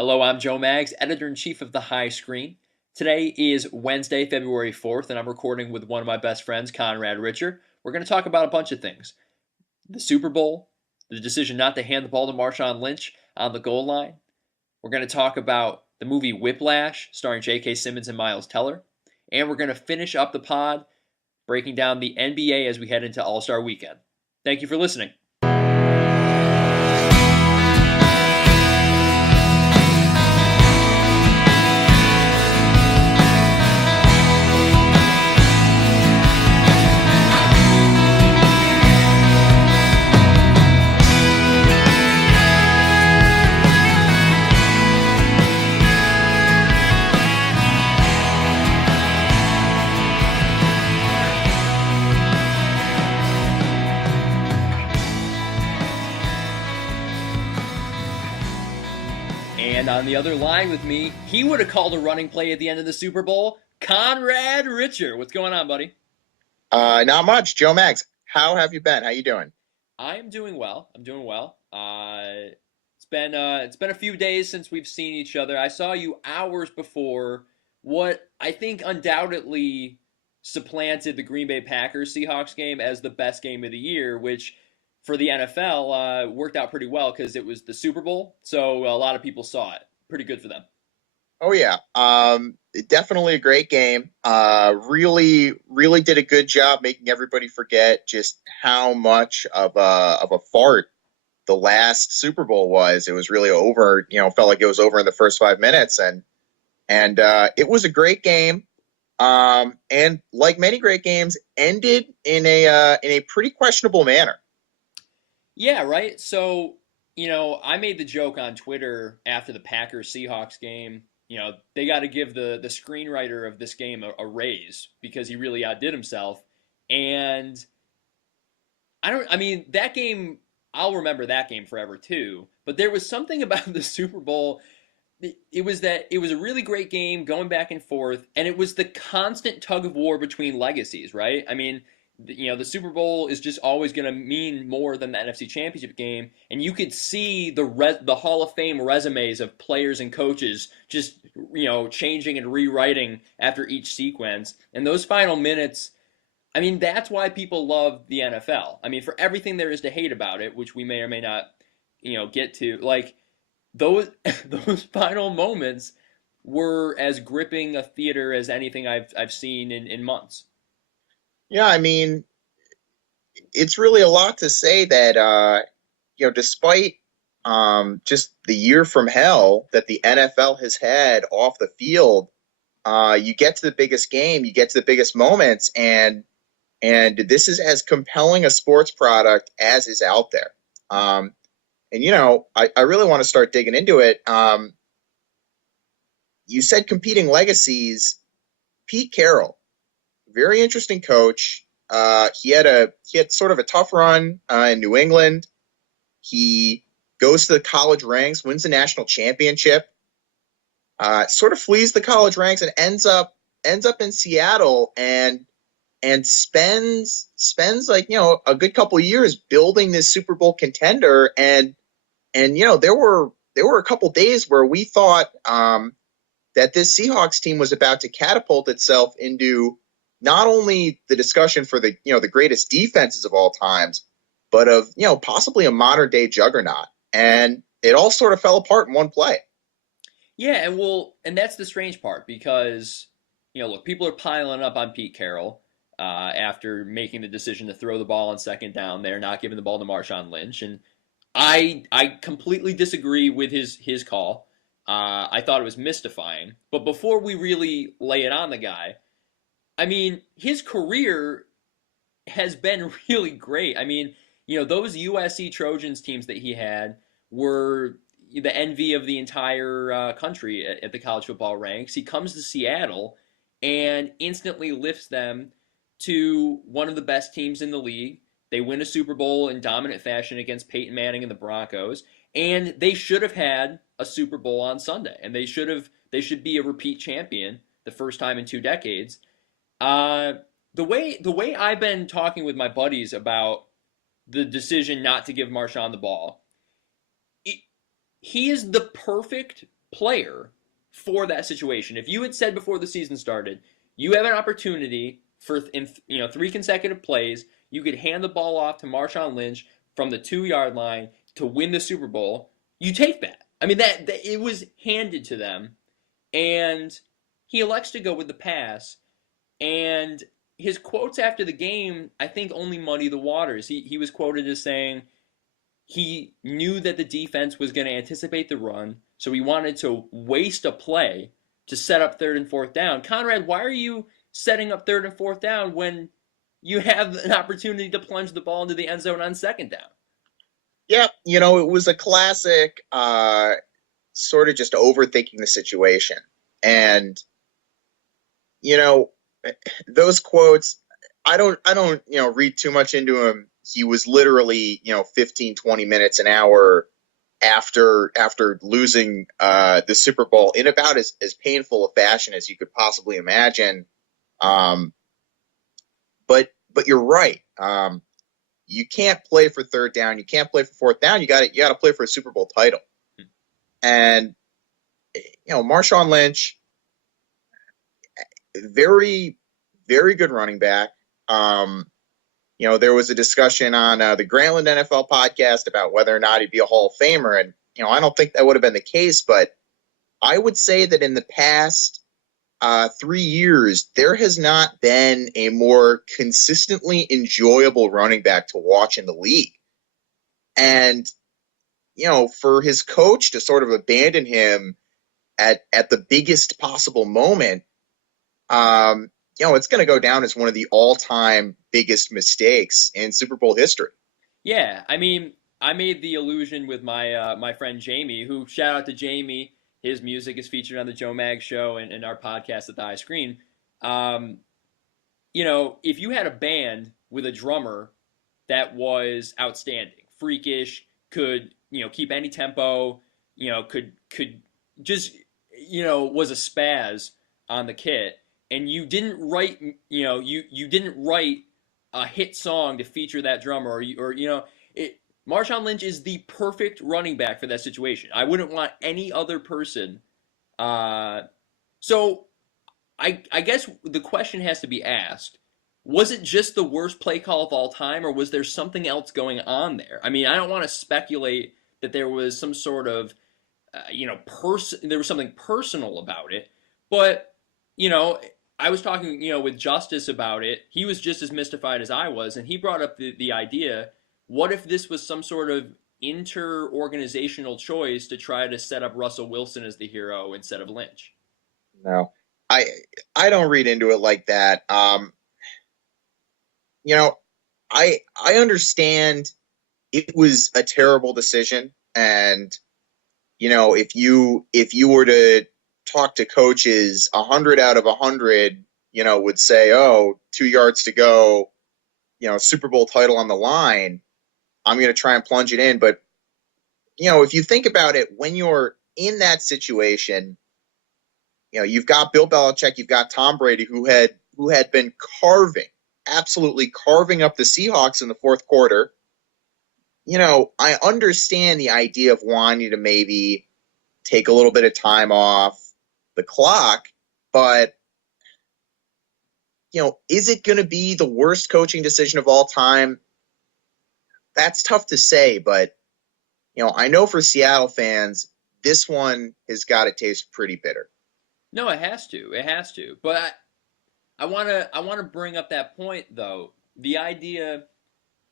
Hello, I'm Joe Maggs, editor-in-chief of The High Screen. Today is Wednesday, February 4th, and I'm recording with one of my best friends, Conrad Richer. We're going to talk about a bunch of things. The Super Bowl, the decision not to hand the ball to Marshawn Lynch on the goal line. We're going to talk about the movie Whiplash, starring J.K. Simmons and Miles Teller. And we're going to finish up the pod breaking down the NBA as we head into All-Star Weekend. Thank you for listening. And on the other line with me, he would have called a running play at the end of the Super Bowl, Conrad Richer. What's going on, buddy? Not much. Joe Maggs, how have you been? How you doing? I'm doing well. It's been a few days since we've seen each other. I saw you hours before what I think undoubtedly supplanted the Green Bay Packers Seahawks game as the best game of the year, which for the NFL worked out pretty well because it was the Super Bowl, so a lot of people saw it. Pretty good for them. Oh yeah, definitely a great game. Really did a good job making everybody forget just how much of a fart the last Super Bowl was. It was really over. Felt like it was over in the first 5 minutes, and it was a great game. And like many great games, ended in a pretty questionable manner. Yeah, right. So, I made the joke on Twitter after the Packers Seahawks game. They got to give the screenwriter of this game a raise because he really outdid himself. And that game, I'll remember that game forever too. But there was something about the Super Bowl. It was a really great game going back and forth, and it was the constant tug of war between legacies, right? The Super Bowl is just always going to mean more than the NFC Championship game, and you could see the Hall of Fame resumes of players and coaches just changing and rewriting after each sequence. And those final minutes, that's why people love the NFL. For everything there is to hate about it, which we may or may not get to, like those those final moments were as gripping a theater as anything I've seen in months. Yeah, it's really a lot to say that despite just the year from hell that the NFL has had off the field, you get to the biggest game, you get to the biggest moments, and this is as compelling a sports product as is out there. I really want to start digging into it. You said competing legacies. Pete Carroll, very interesting coach. He had sort of a tough run in New England. He goes to the college ranks, wins the national championship, sort of flees the college ranks, and ends up in Seattle and spends like a good couple of years building this Super Bowl contender. And there were a couple days where we thought that this Seahawks team was about to catapult itself into not only the discussion for the greatest defenses of all times, but of possibly a modern day juggernaut. And it all sort of fell apart in one play. Yeah, and that's the strange part because look, people are piling up on Pete Carroll after making the decision to throw the ball on second down there, not giving the ball to Marshawn Lynch, and I completely disagree with his call. I thought it was mystifying. But before we really lay it on the guy, his career has been really great. Those USC Trojans teams that he had were the envy of the entire country at the college football ranks. He comes to Seattle and instantly lifts them to one of the best teams in the league. They win a Super Bowl in dominant fashion against Peyton Manning and the Broncos, and they should have had a Super Bowl on Sunday, and they should be a repeat champion the first time in 2 decades. The way I've been talking with my buddies about the decision not to give Marshawn the ball, he is the perfect player for that situation. If you had said before the season started, you have an opportunity for in 3 consecutive plays, you could hand the ball off to Marshawn Lynch from the 2 yard line to win the Super Bowl. You take that. I mean that it was handed to them, and he elects to go with the pass. And his quotes after the game, I think, only muddy the waters. He was quoted as saying he knew that the defense was going to anticipate the run, so he wanted to waste a play to set up third and fourth down. Conrad, why are you setting up third and fourth down when you have an opportunity to plunge the ball into the end zone on second down? Yeah, it was a classic sort of just overthinking the situation. And, you know, those quotes, I don't read too much into him. He was literally 15, 20 minutes an hour after losing the Super Bowl in about as painful a fashion as you could possibly imagine. Um, but you're right. You can't play for third down. You can't play for fourth down. You got to play for a Super Bowl title. And Marshawn Lynch, very very good running back. There was a discussion on the Grantland NFL podcast about whether or not he'd be a Hall of Famer, and I don't think that would have been the case, but I would say that in the past 3 years, there has not been a more consistently enjoyable running back to watch in the league. And, for his coach to sort of abandon him at the biggest possible moment, it's going to go down as one of the all-time biggest mistakes in Super Bowl history. Yeah, I mean, I made the illusion with my friend Jamie, who, shout out to Jamie. His music is featured on the Joe Mag Show and our podcast at the High Screen. If you had a band with a drummer that was outstanding, freakish, could keep any tempo, could just was a spaz on the kit, and you didn't write you didn't write a hit song to feature that drummer, Marshawn Lynch is the perfect running back for that situation. I wouldn't want any other person. So I guess the question has to be asked: was it just the worst play call of all time, or was there something else going on there? I mean, I don't want to speculate that there was some sort of there was something personal about it, but I was talking with Justice about it. He was just as mystified as I was, and he brought up the idea: what if this was some sort of inter-organizational choice to try to set up Russell Wilson as the hero instead of Lynch? No, I I don't read into it like that. You know, I understand it was a terrible decision, and if you were to talk to coaches, 100 out of 100, would say, "Oh, 2 yards to go, Super Bowl title on the line. I'm going to try and plunge it in." But if you think about it, when you're in that situation, you've got Bill Belichick, you've got Tom Brady, who had been absolutely carving up the Seahawks in the fourth quarter. I understand the idea of wanting to maybe take a little bit of time off the clock, but is it going to be the worst coaching decision of all time? That's tough to say, but I know for Seattle fans, this one has got to taste pretty bitter. No, it has to. It has to. But I want to bring up that point though. The idea.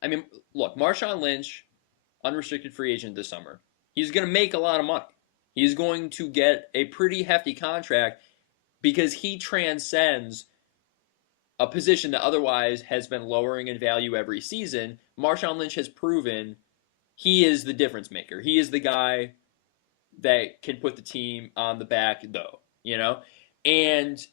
I mean, look, Marshawn Lynch, unrestricted free agent this summer. He's going to make a lot of money. He's going to get a pretty hefty contract because he transcends a position that otherwise has been lowering in value every season. Marshawn Lynch has proven he is the difference maker. He is the guy that can put the team on the back, though, And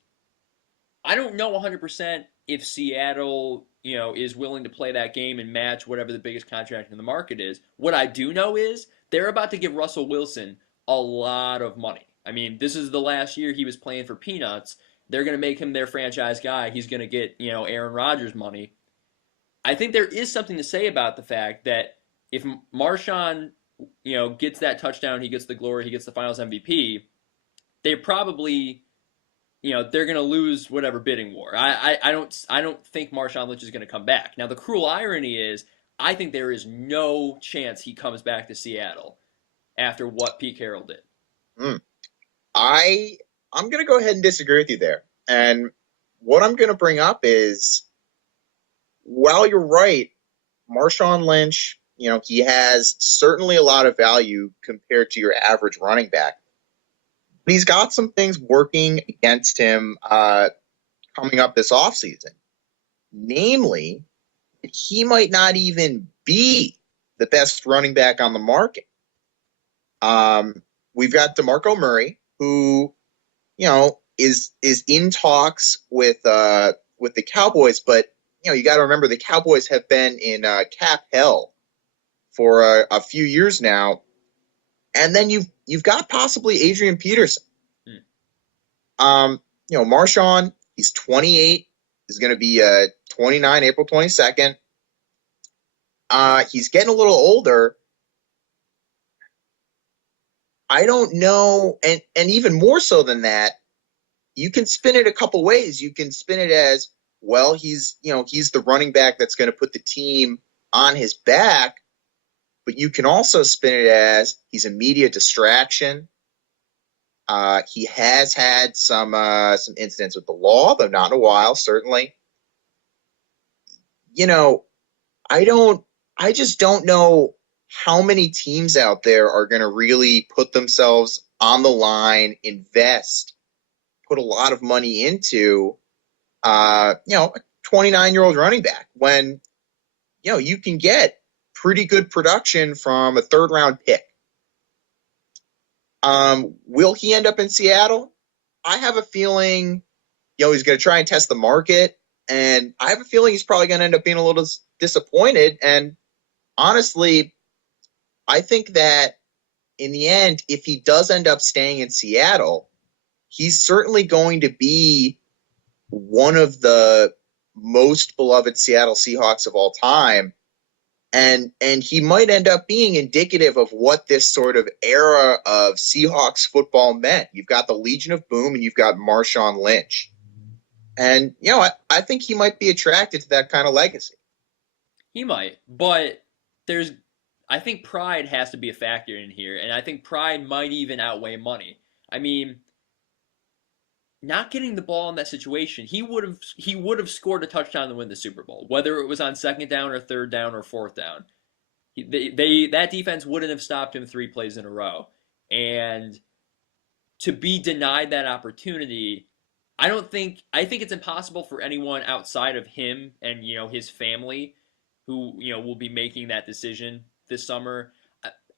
I don't know 100% if Seattle, is willing to play that game and match whatever the biggest contract in the market is. What I do know is they're about to give Russell Wilson a lot of money. I mean, this is the last year he was playing for peanuts. They're going to make him their franchise guy. He's going to get, Aaron Rodgers money. I think there is something to say about the fact that if Marshawn gets that touchdown, he gets the glory, he gets the Finals MVP, they probably they're going to lose whatever bidding war. I don't think Marshawn Lynch is going to come back. Now the cruel irony is I think there is no chance he comes back to Seattle after what Pete Carroll did. Mm. I I'm going to go ahead and disagree with you there. And what I'm going to bring up is, while you're right, Marshawn Lynch, he has certainly a lot of value compared to your average running back. But he's got some things working against him coming up this offseason. Namely, he might not even be the best running back on the market. We've got DeMarco Murray, who is in talks with the Cowboys, but you got to remember the Cowboys have been in cap hell for a few years now, and then you've got possibly Adrian Peterson. Marshawn, he's 28, is going to be 29 April 22nd. He's getting a little older. I don't know, and even more so than that, you can spin it a couple ways. You can spin it as, well, he's the running back that's going to put the team on his back, but you can also spin it as he's a media distraction. He has had some incidents with the law, though not in a while, certainly. I just don't know how many teams out there are going to really put themselves on the line, invest, put a lot of money into, a 29-year-old running back when, you can get pretty good production from a third-round pick. Will he end up in Seattle? I have a feeling, he's going to try and test the market, and I have a feeling he's probably going to end up being a little disappointed. And honestly, I think that in the end, if he does end up staying in Seattle, he's certainly going to be one of the most beloved Seattle Seahawks of all time. And he might end up being indicative of what this sort of era of Seahawks football meant. You've got the Legion of Boom and you've got Marshawn Lynch. And, I think he might be attracted to that kind of legacy. He might, but I think pride has to be a factor in here, and I think pride might even outweigh money. I mean, not getting the ball in that situation, he would have scored a touchdown to win the Super Bowl, whether it was on second down or third down or fourth down. That defense wouldn't have stopped him 3 plays in a row, and to be denied that opportunity, I think it's impossible for anyone outside of him and his family, who will be making that decision this summer.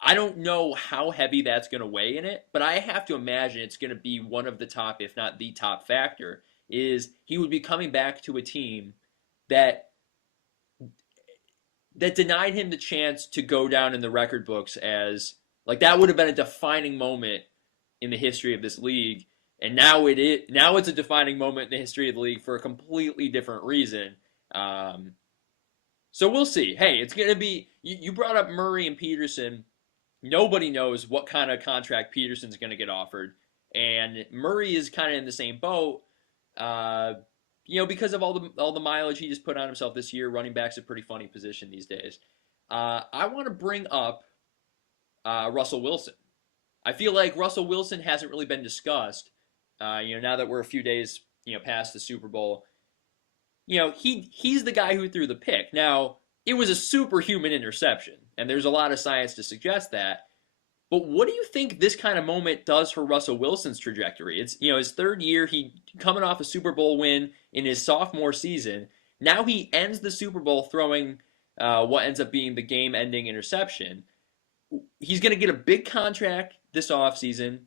I don't know how heavy that's going to weigh in it, but I have to imagine it's going to be one of the top, if not the top factor, is he would be coming back to a team that denied him the chance to go down in the record books as, like, that would have been a defining moment in the history of this league. And now it's a defining moment in the history of the league for a completely different reason. So we'll see. Hey, it's going to be, you brought up Murray and Peterson. Nobody knows what kind of contract Peterson's going to get offered. And Murray is kind of in the same boat, because of all the mileage he just put on himself this year. Running back's a pretty funny position these days. I want to bring up Russell Wilson. I feel like Russell Wilson hasn't really been discussed. Now that we're a few days, past the Super Bowl, he's the guy who threw the pick. Now, it was a superhuman interception, and there's a lot of science to suggest that. But what do you think this kind of moment does for Russell Wilson's trajectory? It's his third year, he coming off a Super Bowl win in his sophomore season. Now he ends the Super Bowl throwing what ends up being the game-ending interception. He's going to get a big contract this offseason.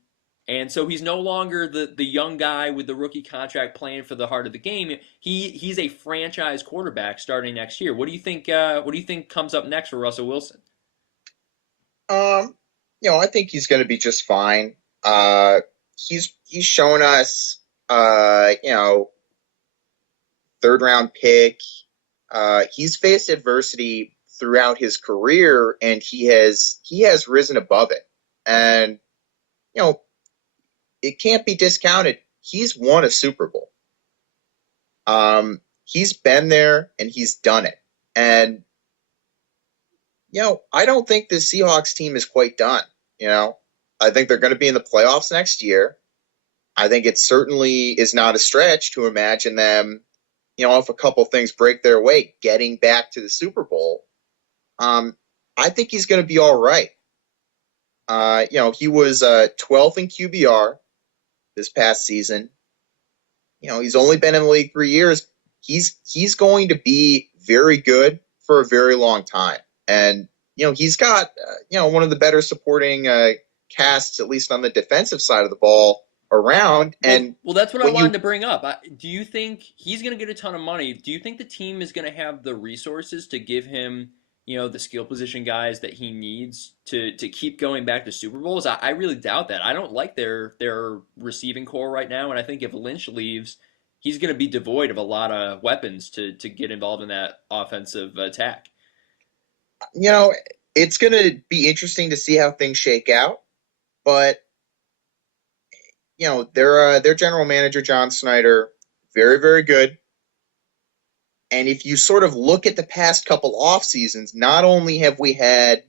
And so he's no longer the young guy with the rookie contract playing for the heart of the game. He's a franchise quarterback starting next year. What do you think? What do you think comes up next for Russell Wilson? I think he's going to be just fine. He's shown us, third round pick. He's faced adversity throughout his career, and he has risen above it. And you know, it can't be discounted. He's won a Super Bowl. He's been there and he's done it. And I don't think the Seahawks team is quite done. You know, I think they're going to be in the playoffs next year. I think it certainly is not a stretch to imagine them, if a couple things break their way, getting back to the Super Bowl. I think he's going to be all right. He was 12th in QBR this past season. He's only been in the league 3 years. He's going to be very good for a very long time. And, he's got, one of the better supporting casts, at least on the defensive side of the ball, around. And well, that's what I when wanted you, to bring up. Do you think he's going to get a ton of money? Do you think the team is going to have the resources to give him, the skill position guys that he needs to keep going back to Super Bowls? I really doubt that. I don't like their receiving core right now, and I think if Lynch leaves, he's going to be devoid of a lot of weapons to get involved in that offensive attack. you know, it's going to be interesting to see how things shake out. But their general manager John Snyder, very very good. And if you sort of look at the past couple off seasons, not only have we had,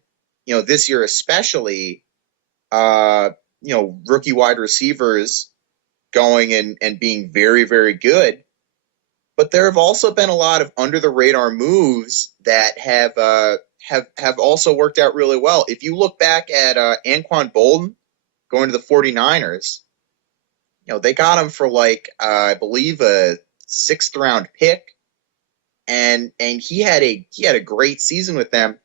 this year especially, rookie wide receivers going and being very very good, but there have also been a lot of under the radar moves that have also worked out really well. If you look back at Anquan Bolden going to the 49ers, they got him for I believe a sixth round pick, and he had a great season with them.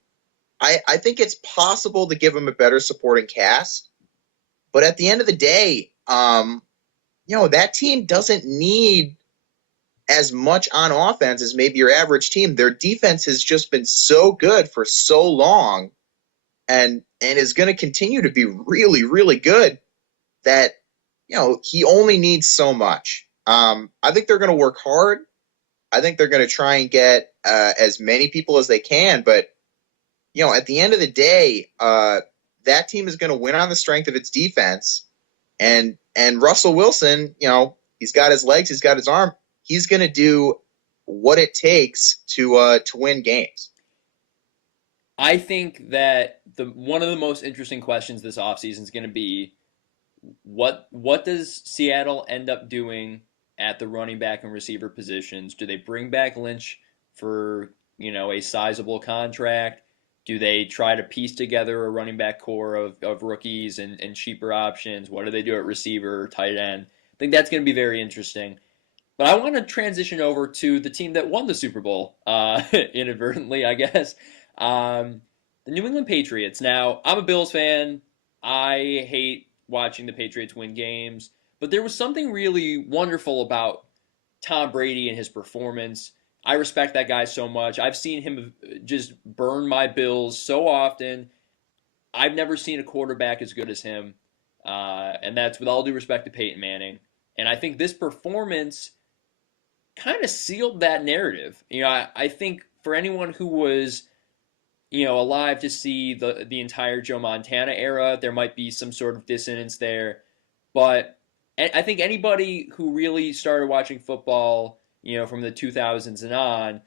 I think it's possible to give him a better supporting cast, but at the end of the day, that team doesn't need as much on offense as maybe your average team. Their defense has just been so good for so long, and is going to continue to be really really good, that he only needs so much. I think they're going to work hard. I think they're going to try and get as many people as they can. But, at the end of the day, that team is going to win on the strength of its defense. And Russell Wilson, he's got his legs, he's got his arm. He's going to do what it takes to win games. I think that one of the most interesting questions this offseason is going to be, what does Seattle end up doing at the running back and receiver positions? Do they bring back Lynch for, a sizable contract? Do they try to piece together a running back core of rookies and cheaper options? What do they do at receiver, tight end? I think that's going to be very interesting. But I want to transition over to the team that won the Super Bowl, inadvertently, I guess. The New England Patriots. Now, I'm a Bills fan. I hate watching the Patriots win games. But there was something really wonderful about Tom Brady and his performance. I respect that guy so much. I've seen him just burn my Bills so often. I've never seen a quarterback as good as him. And that's with all due respect to Peyton Manning. And I think this performance kind of sealed that narrative. I think for anyone who was, alive to see the entire Joe Montana era, there might be some sort of dissonance there. But I think anybody who really started watching football, from the 2000s and on,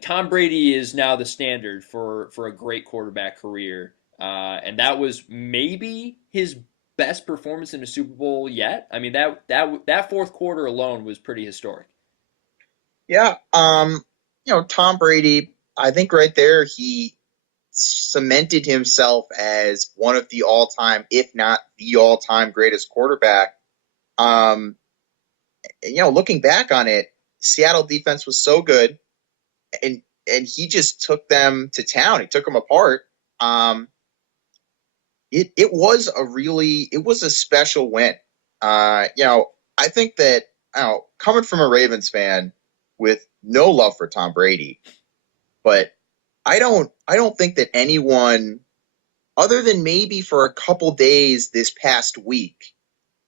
Tom Brady is now the standard for a great quarterback career. And that was maybe his best performance in a Super Bowl yet. I mean, that fourth quarter alone was pretty historic. Yeah. Tom Brady, I think right there, he cemented himself as one of the all-time, if not the all-time greatest quarterback. Looking back on it, Seattle defense was so good, and he just took them to town. He took them apart. It was a special win. I think that, coming from a Ravens fan with no love for Tom Brady, but I don't think that anyone, other than maybe for a couple days this past week,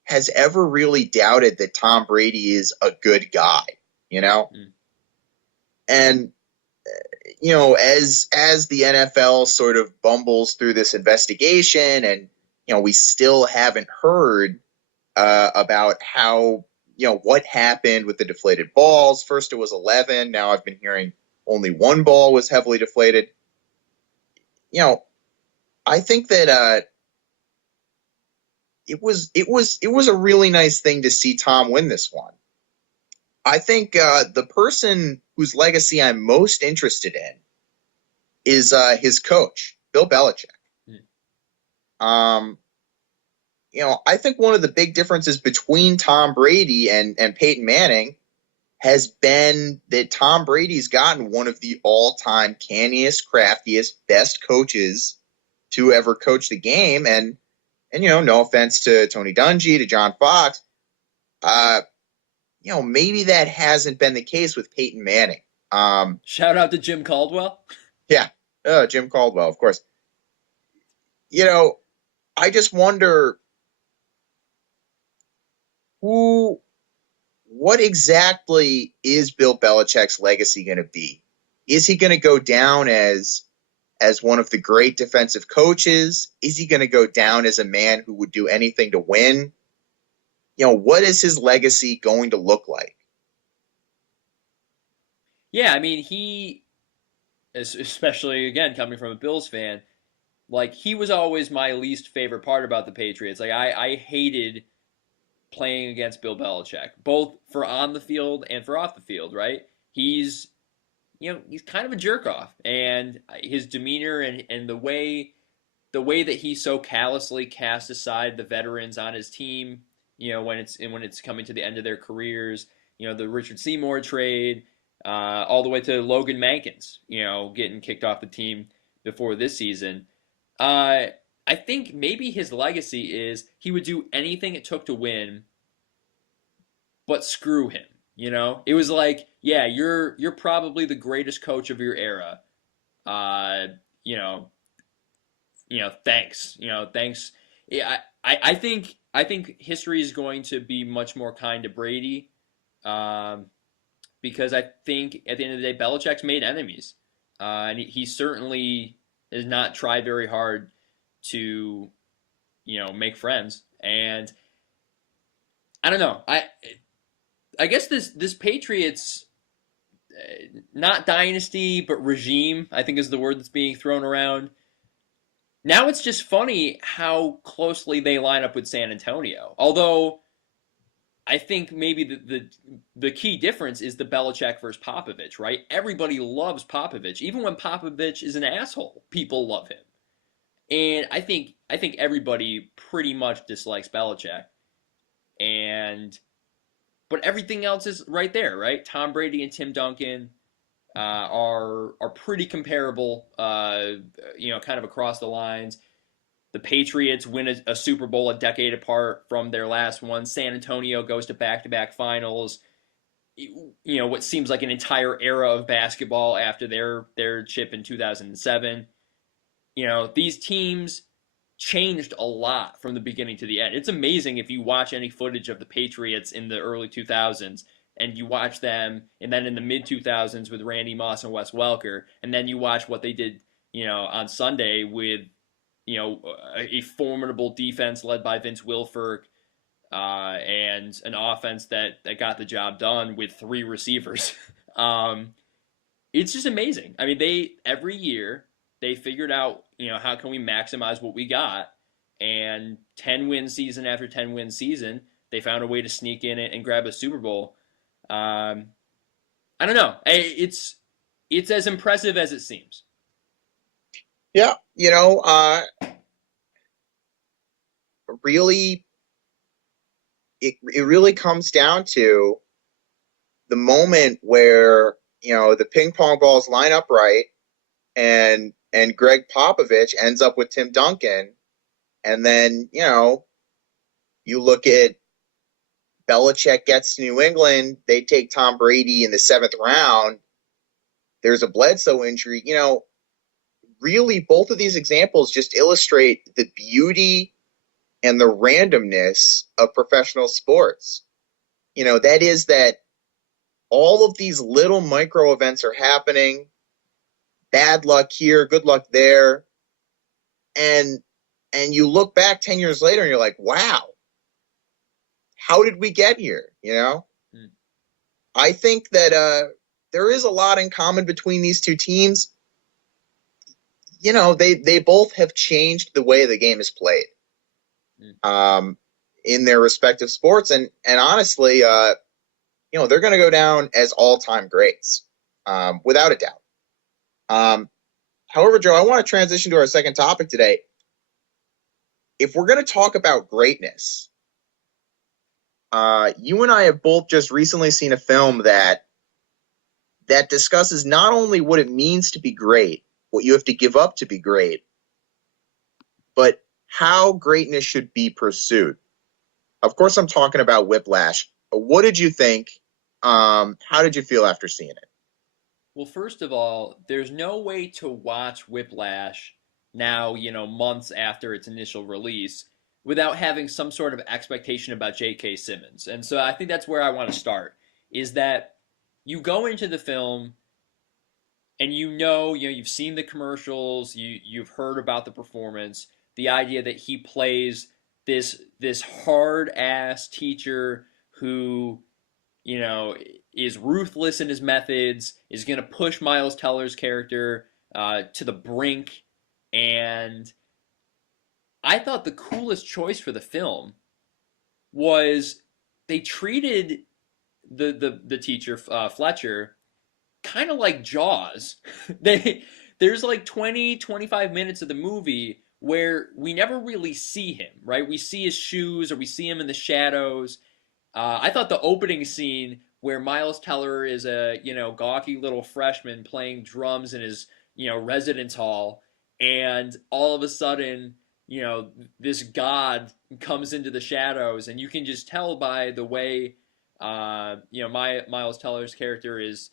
has ever really doubted that Tom Brady is a good guy, Mm. And as the NFL sort of bumbles through this investigation, and we still haven't heard about how what happened with the deflated balls. First, it was 11. Now I've been hearing only one ball was heavily deflated. You know, I think that it was a really nice thing to see Tom win this one. I think the person whose legacy I'm most interested in is his coach, Bill Belichick. Um, I think one of the big differences between Tom Brady and Peyton Manning has been that Tom Brady's gotten one of the all-time canniest, craftiest, best coaches to ever coach the game. And no offense to Tony Dungy, to John Fox, uh, maybe that hasn't been the case with Peyton Manning. Shout out to Jim Caldwell. Yeah, Jim Caldwell, of course. I just wonder what exactly is Bill Belichick's legacy going to be? Is he going to go down as one of the great defensive coaches? Is he going to go down as a man who would do anything to win? What is his legacy going to look like? Yeah, I mean, he, especially again coming from a Bills fan, like he was always my least favorite part about the Patriots. Like I hated playing against Bill Belichick, both for on the field and for off the field, right? He's he's kind of a jerk off, and his demeanor and the way that he so callously cast aside the veterans on his team, when it's coming to the end of their careers, the Richard Seymour trade, all the way to Logan Mankins, getting kicked off the team before this season. I think maybe his legacy is he would do anything it took to win, but screw him. It was like, yeah, you're probably the greatest coach of your era. Uh, you know, thanks. Thanks. Yeah, I think history is going to be much more kind to Brady, um, because I think at the end of the day, Belichick's made enemies, and he certainly has not tried very hard to make friends. And I don't know. I guess this Patriots, not dynasty but regime, I think is the word that's being thrown around. Now it's just funny how closely they line up with San Antonio. Although I think maybe the key difference is the Belichick versus Popovich, right? Everybody loves Popovich, even when Popovich is an asshole. People love him, and I think everybody pretty much dislikes Belichick. And but everything else is right there, right? Tom Brady and Tim Duncan are pretty comparable, kind of across the lines. The Patriots win a Super Bowl a decade apart from their last one. San Antonio goes to back-to-back finals. What seems like an entire era of basketball after their chip in 2007. These teams changed a lot from the beginning to the end. It's amazing if you watch any footage of the Patriots in the early 2000s and you watch them, and then in the mid 2000s with Randy Moss and Wes Welker, and then you watch what they did, on Sunday with, a formidable defense led by Vince Wilfork, and an offense that got the job done with three receivers. It's just amazing. I mean, every year they figured out, how can we maximize what we got, and 10-win season after 10-win season, they found a way to sneak in it and grab a Super Bowl. I don't know. It's as impressive as it seems. Yeah, really, it really comes down to the moment where the ping pong balls line up right, and Greg Popovich ends up with Tim Duncan, and then you look at Belichick gets to New England, they take Tom Brady in the 7th round. There's a Bledsoe injury. Really, both of these examples just illustrate the beauty and the randomness of professional sports. That is that all of these little micro events are happening. bad luck here, good luck there, and you look back 10 years later and you're like, wow, how did we get here? Mm. I think that there is a lot in common between these two teams. They both have changed the way the game is played Mm. in their respective sports, and honestly, they're going to go down as all time greats, without a doubt. However, Joe, I want to transition to our second topic today. If we're going to talk about greatness, you and I have both just recently seen a film that discusses not only what it means to be great, what you have to give up to be great, but how greatness should be pursued. Of course, I'm talking about Whiplash. What did you think? How did you feel after seeing it? Well, first of all, there's no way to watch Whiplash now, months after its initial release without having some sort of expectation about J.K. Simmons. And so I think that's where I want to start is that you go into the film and you've seen the commercials, you've heard about the performance, the idea that he plays this hard ass teacher who is ruthless in his methods, is going to push Miles Teller's character to the brink. And I thought the coolest choice for the film was they treated the teacher, Fletcher, kind of like Jaws. There's like 20-25 minutes of the movie where we never really see him, right? We see his shoes or we see him in the shadows. I thought the opening scene where Miles Teller is a gawky little freshman playing drums in his residence hall, and all of a sudden this god comes into the shadows, and you can just tell by the way Miles Teller's character is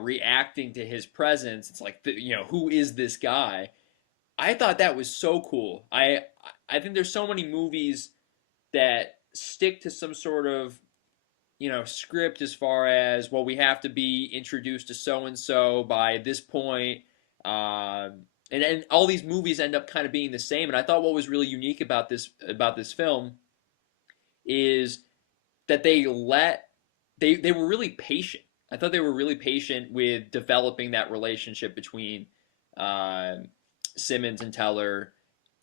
reacting to his presence. It's like who is this guy? I thought that was so cool. I think there's so many movies that stick to some sort of script as far as, well, we have to be introduced to so and so by this point, and all these movies end up kind of being the same. And I thought what was really unique about this film is that they were really patient. I thought they were really patient with developing that relationship between Simmons and Teller,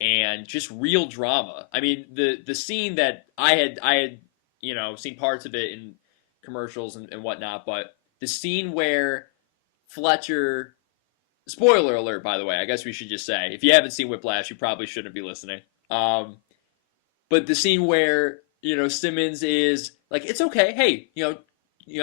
and just real drama. I mean, the scene that I had seen parts of it in commercials and whatnot, but the scene where Fletcher, spoiler alert, by the way, I guess we should just say, if you haven't seen Whiplash, you probably shouldn't be listening. But the scene where Simmons is like, it's okay, hey,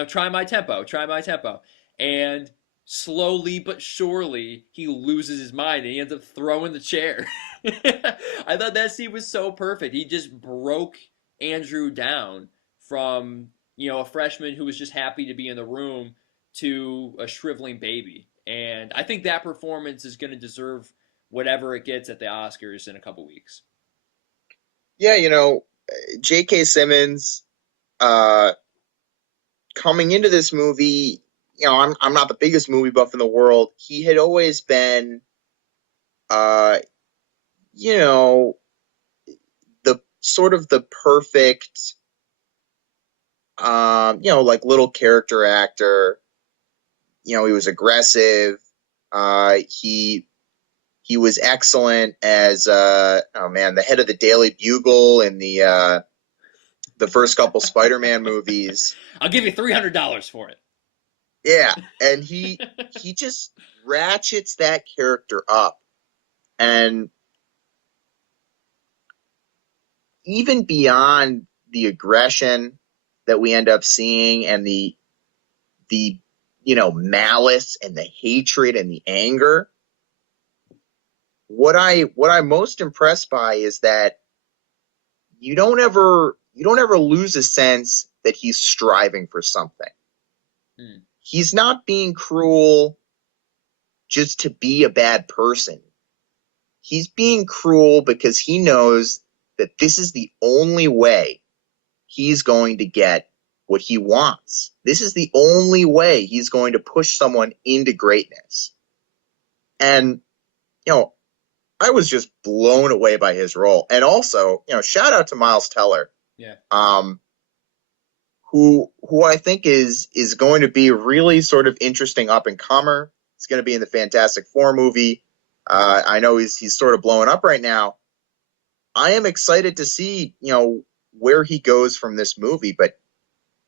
try my tempo, and slowly but surely he loses his mind and he ends up throwing the chair. I thought that scene was so perfect. He just broke Andrew down from a freshman who was just happy to be in the room to a shriveling baby. And I think that performance is going to deserve whatever it gets at the Oscars in a couple weeks. Yeah, J.K. Simmons, uh, coming into this movie, I'm not the biggest movie buff in the world. He had always been, uh, you know, the sort of the perfect, like little character actor. He was aggressive. He was excellent as the head of the Daily Bugle in the first couple Spider-Man movies. I'll give you $300 for it. Yeah, and he just ratchets that character up, and even beyond the aggression that we end up seeing and the malice and the hatred and the anger, what I'm most impressed by is that you don't ever lose a sense that he's striving for something. Hmm. He's not being cruel just to be a bad person. He's being cruel because he knows that this is the only way he's going to get what he wants. This is the only way he's going to push someone into greatness. And, you know, I was just blown away by his role. And also, shout out to Miles Teller, Yeah. um, who I think is going to be really sort of interesting up and comer. He's going to be in the Fantastic Four movie. I know he's sort of blowing up right now. I am excited to see, where he goes from this movie, but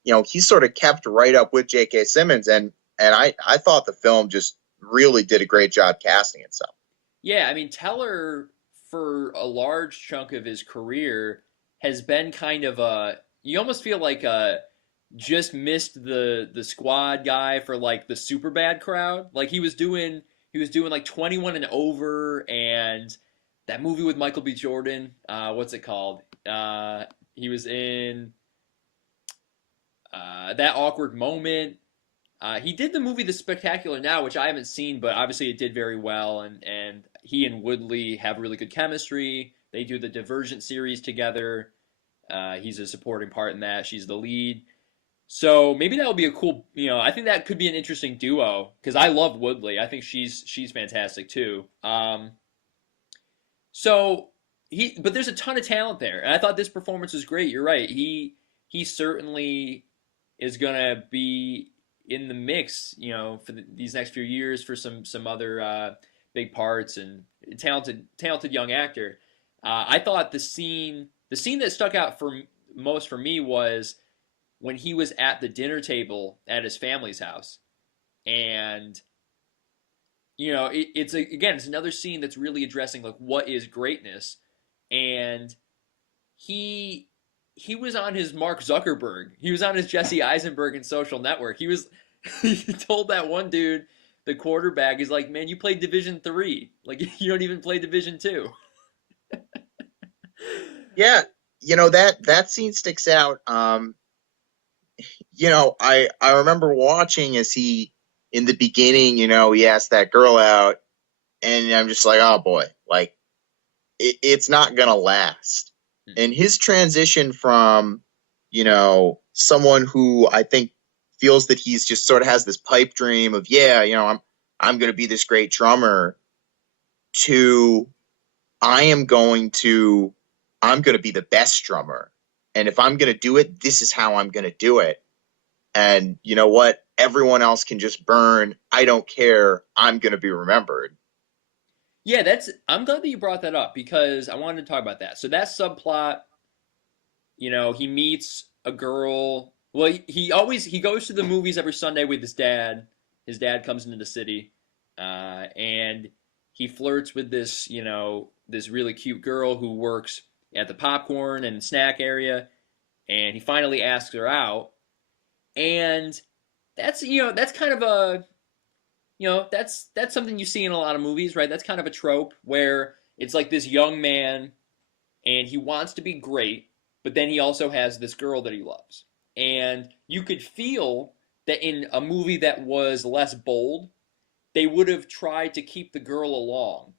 he sort of kept right up with J.K. Simmons, and I thought the film just really did a great job casting itself. Yeah, I mean, Teller, for a large chunk of his career, has been kind of a. You almost feel like just missed the squad guy for like the super bad crowd. Like he was doing like 21 and over, and that movie with Michael B. Jordan. What's it called? He was in that awkward moment. He did the movie The Spectacular Now, which I haven't seen, but obviously it did very well, and he and Woodley have really good chemistry. They do the Divergent series together. He's a supporting part in that. She's the lead. So maybe that would be a cool, I think that could be an interesting duo because I love Woodley. I think she's fantastic too. So but there's a ton of talent there, and I thought this performance was great. You're right. He certainly is gonna be in the mix, for these next few years for some other big parts and talented young actor. I thought the scene that stuck out most for me was when he was at the dinner table at his family's house, and it's another scene that's really addressing like what is greatness, and he he was on his Mark Zuckerberg. He was on his Jesse Eisenberg and Social Network. He told that one dude, the quarterback, he's like, man, you played Division 3. Like you don't even play Division 2. Yeah, that scene sticks out. I remember watching as he in the beginning, he asked that girl out, and I'm just like, oh boy, like it's not gonna last. And his transition from, someone who I think feels that he's just sort of has this pipe dream of, yeah, I'm gonna be this great drummer, to I am going to I'm gonna be the best drummer. And if I'm gonna do it, this is how I'm gonna do it. And you know what? Everyone else can just burn. I don't care. I'm going to be remembered. Yeah, I'm glad that you brought that up because I wanted to talk about that. So that subplot, he meets a girl. Well, he goes to the movies every Sunday with his dad. His dad comes into the city, and he flirts with this really cute girl who works at the popcorn and snack area, and he finally asks her out, and that's kind of that's something you see in a lot of movies, right? That's kind of a trope where it's like this young man and he wants to be great, but then he also has this girl that he loves. And you could feel that in a movie that was less bold, they would have tried to keep the girl along,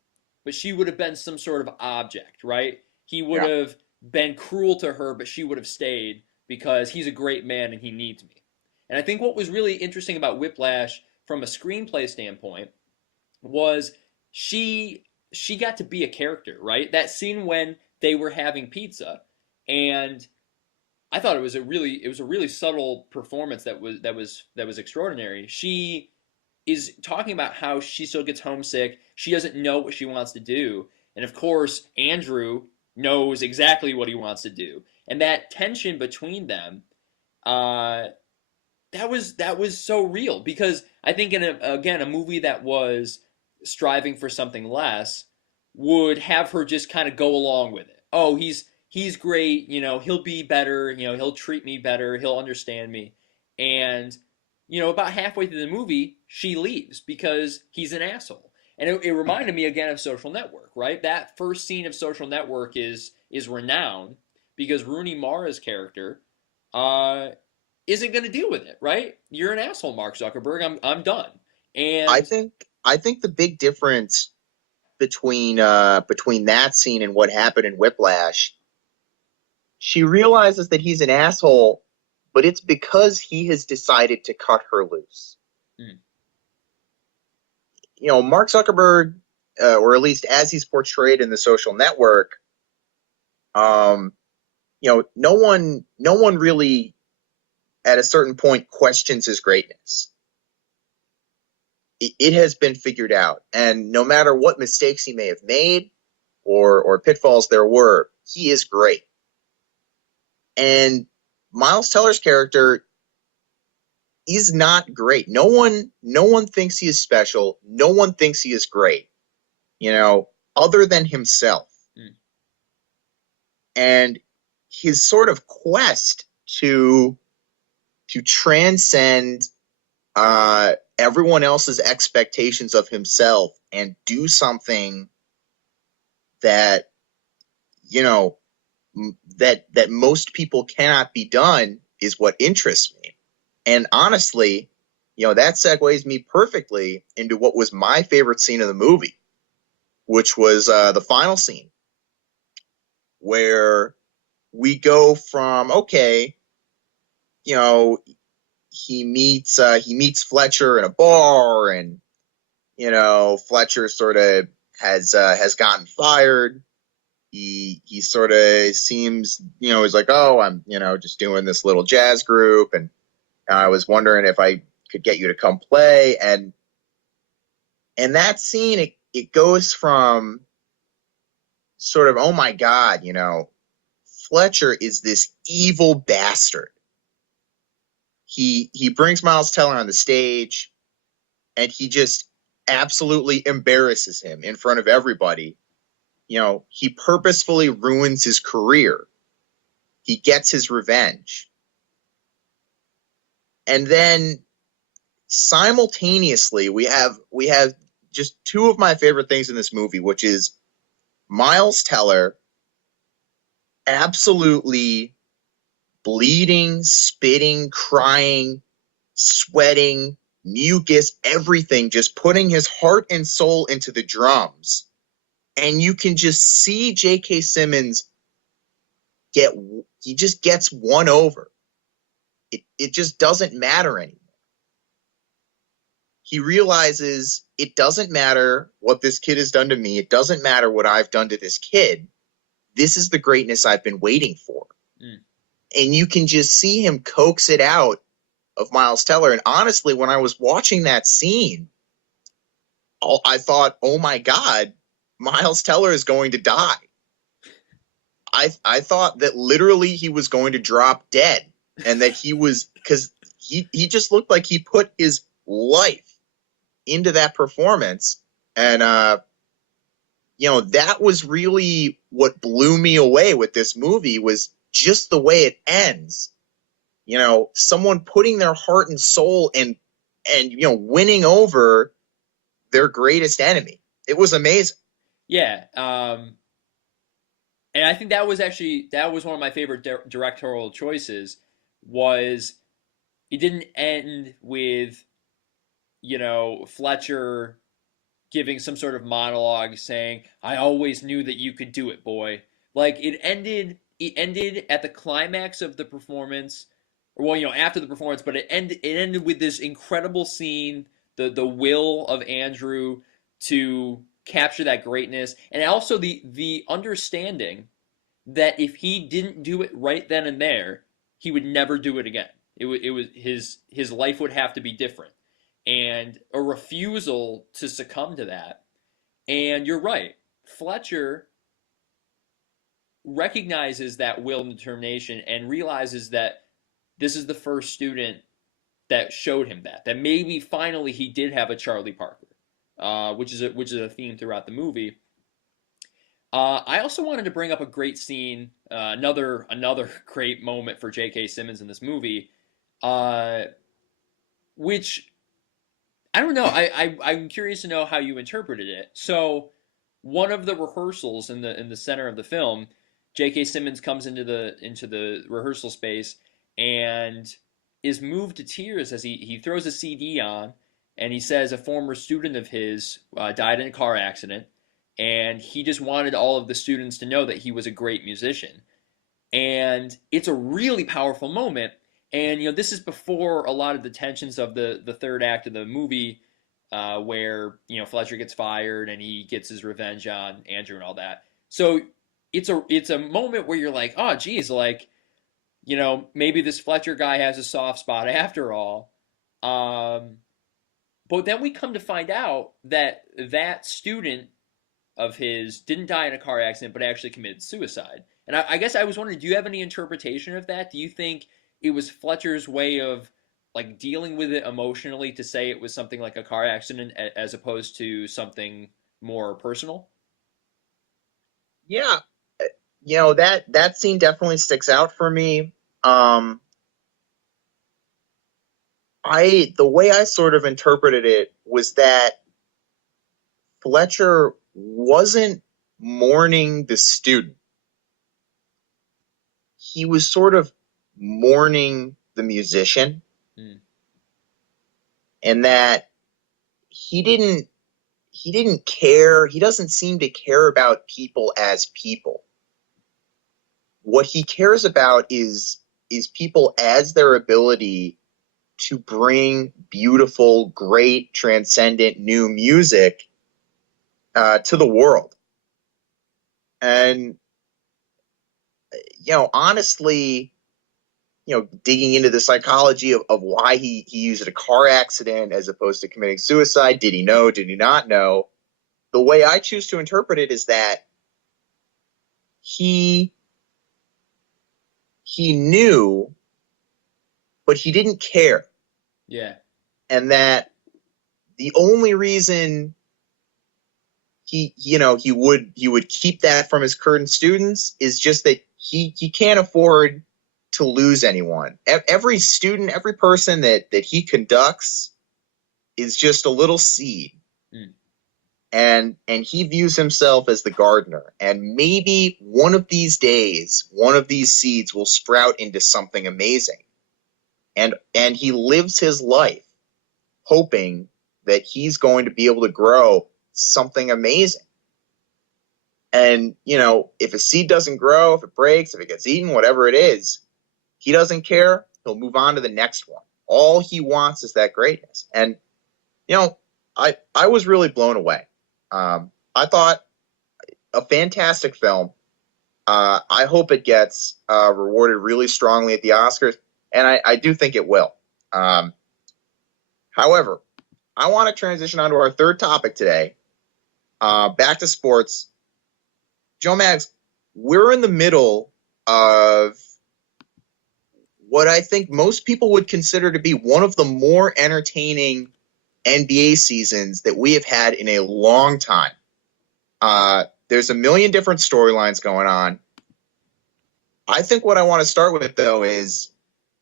but she would have been some sort of object, right? He would Yeah. have been cruel to her, but she would have stayed because he's a great man and he needs me. And I think what was really interesting about Whiplash from a screenplay standpoint was she got to be a character, right? That scene when they were having pizza, and I thought it was a really subtle performance that was extraordinary. She is talking about how she still gets homesick. She doesn't know what she wants to do. And of course, Andrew knows exactly what he wants to do. And that tension between them, uh, that was so real because I think again a movie that was striving for something less would have her just kind of go along with it. Oh, he's great, he'll be better, he'll treat me better, he'll understand me. And about halfway through the movie, she leaves because he's an asshole. And it reminded me again of Social Network, right? That first scene of Social Network is renowned because Rooney Mara's character uh, isn't going to deal with it, right? You're an asshole, Mark Zuckerberg. I'm done. I And think I think the big difference between that scene and what happened in Whiplash, she realizes that he's an asshole, but it's because he has decided to cut her loose. mm, Mark Zuckerberg, or at least as he's portrayed in The Social Network, um, no one really at a certain point questions his greatness. It has been figured out, and no matter what mistakes he may have made or pitfalls there were, he is great. And Miles Teller's character is not great. No one thinks he is special. No one thinks he is great, other than himself. Mm. And his sort of quest to transcend everyone else's expectations of himself and do something that you know that most people cannot be done is what interests me. And honestly, that segues me perfectly into what was my favorite scene of the movie, which was the final scene, where we go from, okay, you know, he meets Fletcher in a bar, and Fletcher sort of has gotten fired. He sort of seems, he's like, oh, I'm just doing this little jazz group, and I was wondering if I could get you to come play. And that scene, it goes from sort of, oh my God, Fletcher is this evil bastard. He brings Miles Teller on the stage, and he just absolutely embarrasses him in front of everybody. He purposefully ruins his career. He gets his revenge. And then simultaneously, we have just two of my favorite things in this movie, which is Miles Teller absolutely bleeding, spitting, crying, sweating, mucus, everything, just putting his heart and soul into the drums. And you can just see J.K. Simmons he just gets won over. It just doesn't matter anymore. He realizes it doesn't matter what this kid has done to me. It doesn't matter what I've done to this kid. This is the greatness I've been waiting for. Mm. And you can just see him coax it out of Miles Teller. And honestly, when I was watching that scene, I thought, oh my God, Miles Teller is going to die. I thought that literally he was going to drop dead, and that because he just looked like he put his life into that performance. And that was really what blew me away with this movie, was just the way it ends. Someone putting their heart and soul and winning over their greatest enemy. It was amazing. Yeah, and I think that was one of my favorite directorial choices. Was it didn't end with Fletcher giving some sort of monologue saying, "I always knew that you could do it, boy." Like it ended at the climax of the performance, or well, after the performance, but it ended with this incredible scene, the will of Andrew to capture that greatness, and also the understanding that if he didn't do it right then and there, he would never do it again. It was his life would have to be different, and a refusal to succumb to that. And you're right, Fletcher recognizes that will and determination and realizes that this is the first student that showed him that maybe finally he did have a Charlie Parker, which is a theme throughout the movie. I also wanted to bring up a great scene, another great moment for J.K. Simmons in this movie, uh, which I don't know. I'm curious to know how you interpreted it. So, one of the rehearsals in the center of the film, J.K. Simmons comes into the rehearsal space and is moved to tears as he throws a CD on, and he says a former student of his died in a car accident, and he just wanted all of the students to know that he was a great musician. And it's a really powerful moment. And this is before a lot of the tensions of the third act of the movie where Fletcher gets fired and he gets his revenge on Andrew and all that. So it's a moment where you're like, oh geez, like maybe this Fletcher guy has a soft spot after all. Um, but then we come to find out that that student of his didn't die in a car accident, but actually committed suicide. And I guess I was wondering, do you have any interpretation of that? Do you think it was Fletcher's way of like dealing with it emotionally to say it was something like a car accident as opposed to something more personal? Yeah, that scene definitely sticks out for me. Um, I the way I sort of interpreted it was that Fletcher wasn't mourning the student. He was sort of mourning the musician, Mm, and that he didn't he didn't care. He doesn't seem to care about people as people. What he cares about is people as their ability to bring beautiful, great, transcendent new music to the world. And honestly, digging into the psychology of why he used a car accident as opposed to committing suicide. Did he know? Did he not know? The way I choose to interpret it is that he he knew, but he didn't care, yeah, and that the only reason he would keep that from his current students is just that he can't afford to lose anyone. Every student, every person that he conducts is just a little seed, mm, and he views himself as the gardener, and maybe one of these days one of these seeds will sprout into something amazing, and he lives his life hoping that he's going to be able to grow something amazing. And if a seed doesn't grow, if it breaks, if it gets eaten, whatever it is, he doesn't care. He'll move on to the next one. All he wants is that greatness. And you know I was really blown away. I thought a fantastic film. I hope it gets rewarded really strongly at the Oscars, and I do think it will. Um, However, I want to transition on to our third topic today. Back to sports. Joe Mags, we're in the middle of what I think most people would consider to be one of the more entertaining NBA seasons that we have had in a long time. There's a million different storylines going on. I think what I want to start with, though, is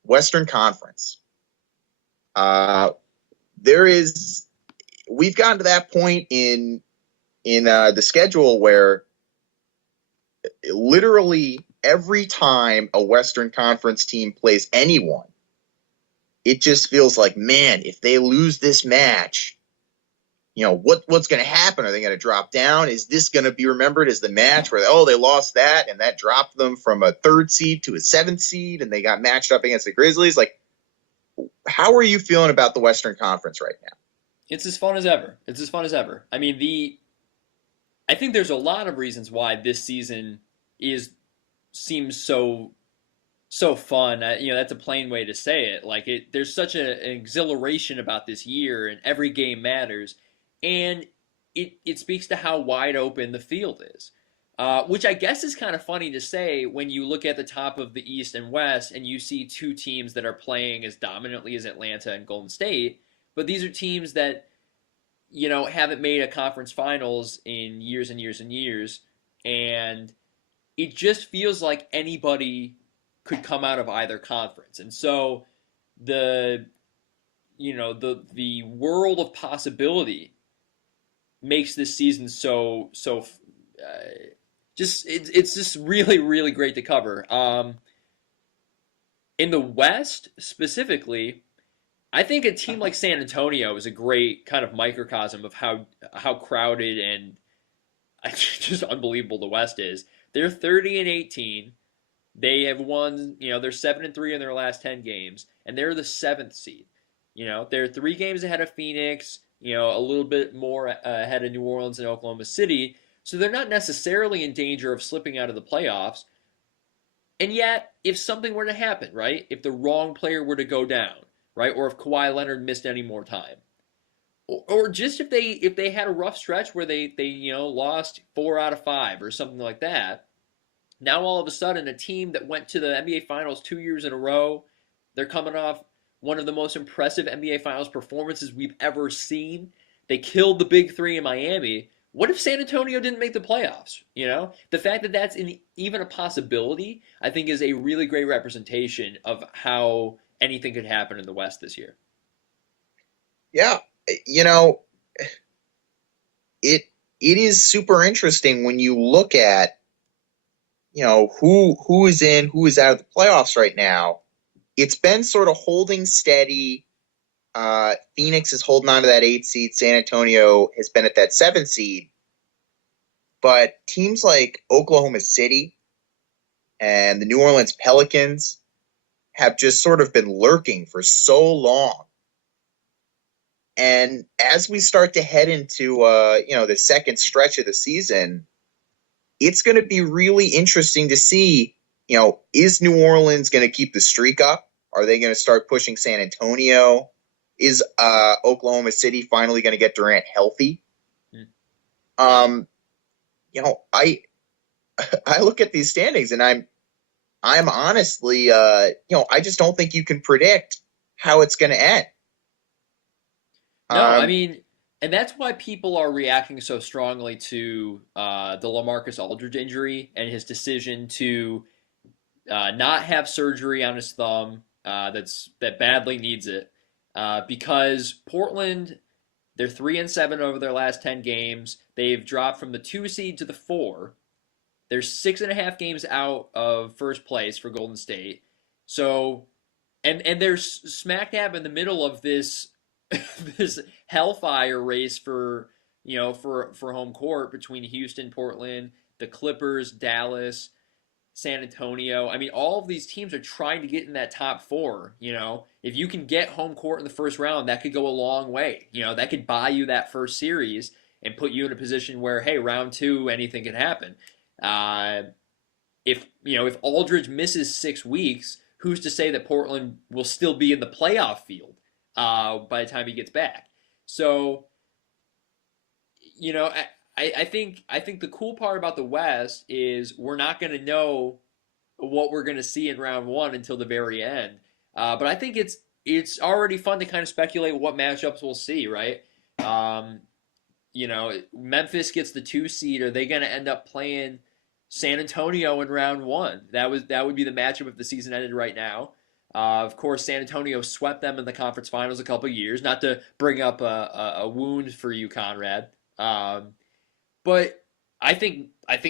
Western Conference. Uh, there is, we've gotten to that point in the schedule where literally every time a Western Conference team plays anyone, it just feels like, man, if they lose this match, what's going to happen? Are they going to drop down? Is this going to be remembered as the match where they lost that and that dropped them from a third seed to a seventh seed and they got matched up against the Grizzlies? Like, how are you feeling about the Western Conference right now? it's as fun as ever. It's as fun as ever. I mean, I think there's a lot of reasons why this season is seems so fun. That's a plain way to say it. Like there's such an exhilaration about this year, and every game matters, and it speaks to how wide open the field is. Which I guess is kind of funny to say when you look at the top of the East and West and you see two teams that are playing as dominantly as Atlanta and Golden State, but these are teams that haven't made a conference finals in years and years and years, and it just feels like anybody could come out of either conference. And so the the world of possibility makes this season just it's just really great to cover. In the West specifically, I think a team like San Antonio is a great kind of microcosm of how crowded and just unbelievable the West is. They're 30-18. They have won, they're 7-3 in their last 10 games, and they're the seventh seed. They're 3 games ahead of Phoenix. a little bit more ahead of New Orleans and Oklahoma City. So they're not necessarily in danger of slipping out of the playoffs. And yet, if something were to happen, right? If the wrong player were to go down, right? Or if Kawhi Leonard missed any more time, or just if they had a rough stretch where they lost 4 out of 5 or something like that. Now all of a sudden, a team that went to the NBA Finals 2 years in a row, they're coming off one of the most impressive NBA Finals performances we've ever seen. They killed the Big Three in Miami. What if San Antonio didn't make the playoffs? The fact that that's even a possibility, I think, is a really great representation of how anything could happen in the West this year. Yeah, you know, it it is super interesting when you look at who is in, who is out of the playoffs right now. It's been sort of holding steady. Phoenix is holding on to that 8 seed. San Antonio has been at that 7 seed. But teams like Oklahoma City and the New Orleans Pelicans have just sort of been lurking for so long. And as we start to head into the second stretch of the season, it's going to be really interesting to see, is New Orleans going to keep the streak up? Are they going to start pushing San Antonio? Is Oklahoma City finally going to get Durant healthy? Mm. I I look at these standings and I'm honestly, I just don't think you can predict how it's going to end. No, I Um, mean, and that's why people are reacting so strongly to the LaMarcus Aldridge injury and his decision to not have surgery on his thumb. That badly needs it because Portland, they're 3-7 over their last 10 games. They've dropped from the 2 seed to the 4. They're 6.5 games out of first place for Golden State. So, and they're smack dab in the middle of this this hellfire race for home court between Houston, Portland, the Clippers, Dallas, San Antonio. I mean, all of these teams are trying to get in that top four. If you can get home court in the first round, that could go a long way. That could buy you that first series and put you in a position where, hey, round two, anything can happen. Uh, if Aldridge misses 6 weeks, who's to say that Portland will still be in the playoff field by the time he gets back? So, I think the cool part about the West is we're not going to know what we're going to see in round one until the very end. But I think it's already fun to kind of speculate what matchups we'll see, right? Um, Memphis gets the 2 seed. Are they going to end up playing San Antonio in round one? That would be the matchup if the season ended right now. Of course, San Antonio swept them in the conference finals a couple of years. Not to bring up a wound for you, Conrad, um, but I think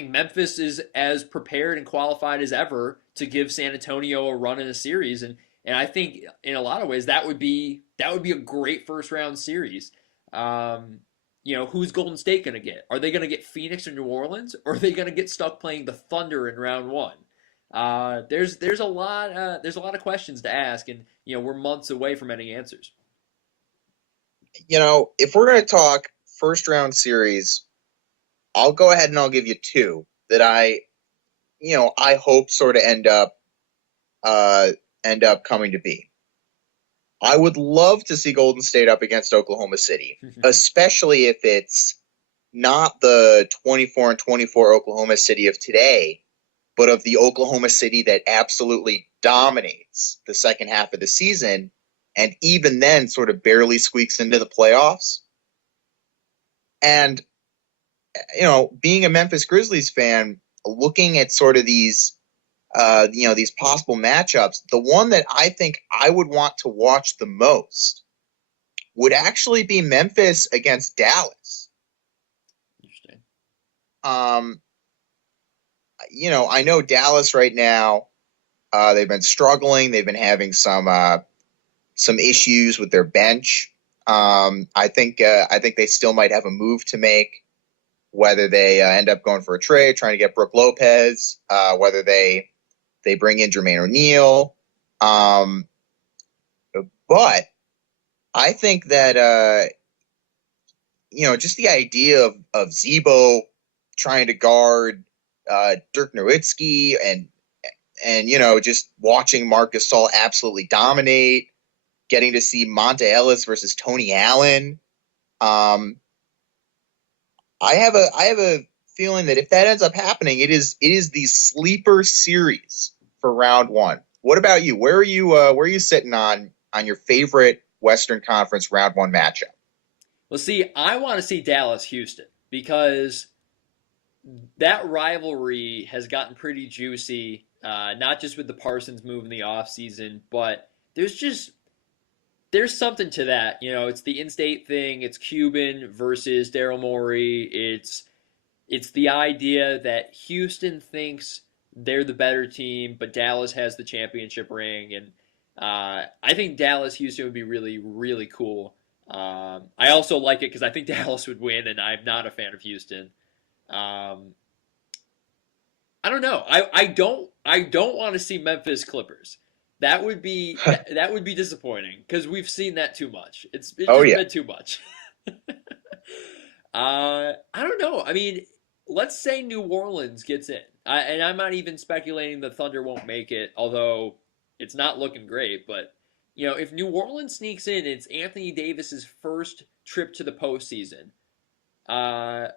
Memphis is as prepared and qualified as ever to give San Antonio a run in a series, and I think in a lot of ways that would be a great first round series. Um, who's Golden State going to get? Are they going to get Phoenix or New Orleans, or are they going to get stuck playing the Thunder in round one? There's a lot of questions to ask, and we're months away from any answers. if we're going to talk first round series, I'll go ahead and I'll give you two that I hope sort of end up coming to be. I would love to see Golden State up against Oklahoma City, especially if it's not the 24 and 24 Oklahoma City of today, but of the Oklahoma City that absolutely dominates the second half of the season and even then sort of barely squeaks into the playoffs. And being a Memphis Grizzlies fan, looking at sort of these possible matchups, the one that I think I would want to watch the most would actually be Memphis against Dallas. Interesting. Um, I know Dallas right now. They've been struggling. They've been having some issues with their bench. I think they still might have a move to make. Whether they end up going for a trade, trying to get Brooke Lopez, whether they bring in Jermaine O'Neal. But I think that just the idea of Zebo trying to guard Dirk Nowitzki and just watching Marcus Gasol absolutely dominate, getting to see Monta Ellis versus Tony Allen. Um, I have a feeling that if that ends up happening, it is the sleeper series for round one. What about you? Where are you sitting on your favorite Western Conference round one matchup? Well, see, I want to see Dallas Houston because that rivalry has gotten pretty juicy, not just with the Parsons move in the offseason, but there's just there's something to that. It's the in-state thing. It's Cuban versus Daryl Morey. It's the idea that Houston thinks they're the better team, but Dallas has the championship ring, and I think Dallas Houston would be really really cool. I also like it because I think Dallas would win, and I'm not a fan of Houston. Um, I don't know. I don't want to see Memphis Clippers. That would be disappointing because we've seen that too much. It's Oh just yeah. been too much. I don't know. I mean, let's say New Orleans gets in, and I'm not even speculating the Thunder won't make it, although it's not looking great. But if New Orleans sneaks in, it's Anthony Davis's first trip to the postseason. Uh,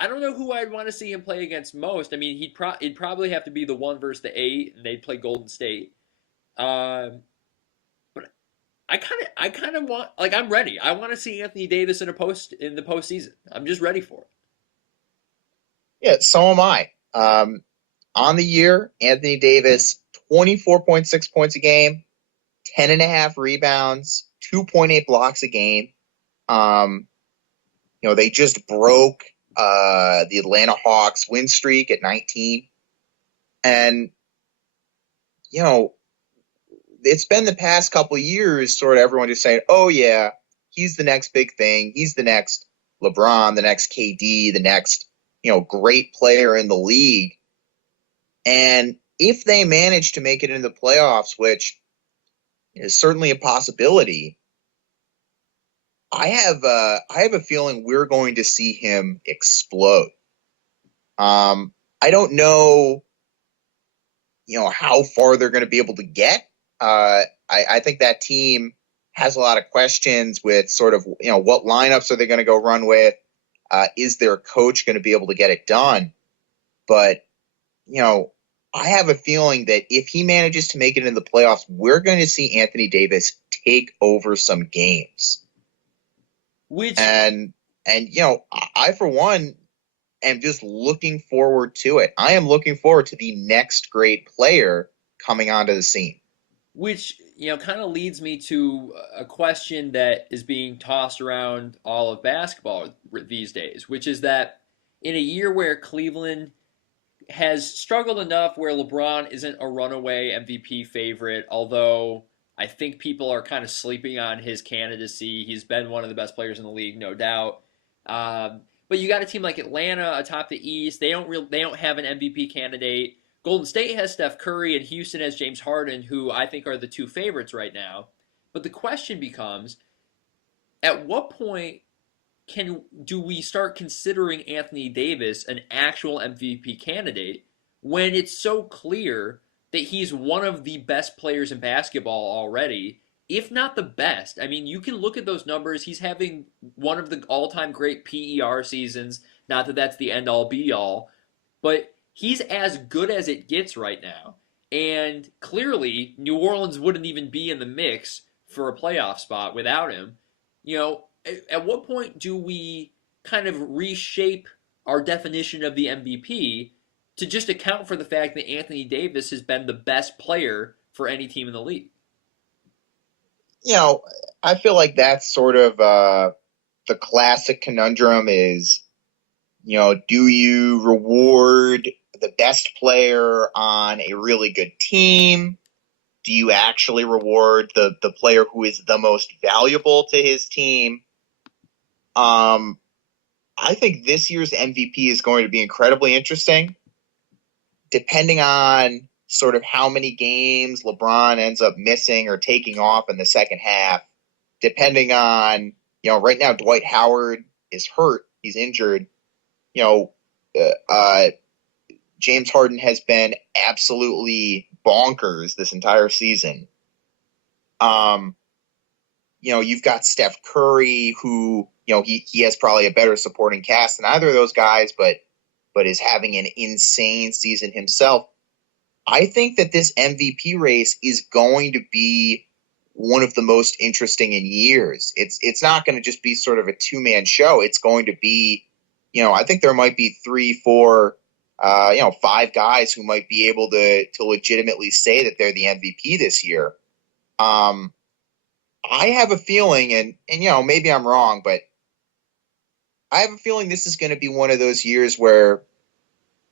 I don't know who I'd want to see him play against most. I mean, it'd probably have to be the 1 versus the 8, and they'd play Golden State. Um, but I kind of want, like, I'm ready. I want to see Anthony Davis in the postseason. I'm just ready for it. Yeah, so am I. On the year, Anthony Davis, 24.6 points a game, 10.5 rebounds, 2.8 blocks a game. Um, they just broke the Atlanta Hawks win streak at 19. And, you know, it's been the past couple of years, sort of everyone just saying, oh, yeah, he's the next big thing. He's the next LeBron, the next KD, the next, great player in the league. And if they manage to make it into the playoffs, which is certainly a possibility, I have a feeling we're going to see him explode. I don't know, how far they're going to be able to get. I think that team has a lot of questions with sort of, what lineups are they going to go run with? Is their coach going to be able to get it done? But, I have a feeling that if he manages to make it into the playoffs, we're going to see Anthony Davis take over some games. Which And for one am just looking forward to it. I am looking forward to the next great player coming onto the scene. which kind of leads me to a question that is being tossed around all of basketball these days, which is that in a year where Cleveland has struggled enough where LeBron isn't a runaway MVP favorite, although I think people are kind of sleeping on his candidacy. He's been one of the best players in the league, no doubt. But you got a team like Atlanta atop the East. They don't have an MVP candidate. Golden State has Steph Curry and Houston has James Harden, who I think are the two favorites right now. But the question becomes, at what point do we start considering Anthony Davis an actual MVP candidate when it's so clear that he's one of the best players in basketball already, if not the best? I mean, you can look at those numbers. He's having one of the all-time great PER seasons. Not that that's the end all be all, but he's as good as it gets right now. And clearly, New Orleans wouldn't even be in the mix for a playoff spot without him. At what point do we kind of reshape our definition of the MVP to just account for the fact that Anthony Davis has been the best player for any team in the league? You know, I feel like that's sort of the classic conundrum is, do you reward the best player on a really good team? Do you actually reward the player who is the most valuable to his team? Um, I think this year's MVP is going to be incredibly interesting, depending on sort of how many games LeBron ends up missing or taking off in the second half. Depending on, right now, Dwight Howard is hurt. He's injured. You know, James Harden has been absolutely bonkers this entire season. Um, you've got Steph Curry, who he has probably a better supporting cast than either of those guys, but is having an insane season himself. I think that this MVP race is going to be one of the most interesting in years. It's not going to just be sort of a two-man show. It's going to be, I think there might be three, four, five guys who might be able to legitimately say that they're the MVP this year. I have a feeling, and maybe I'm wrong, but I have a feeling this is going to be one of those years where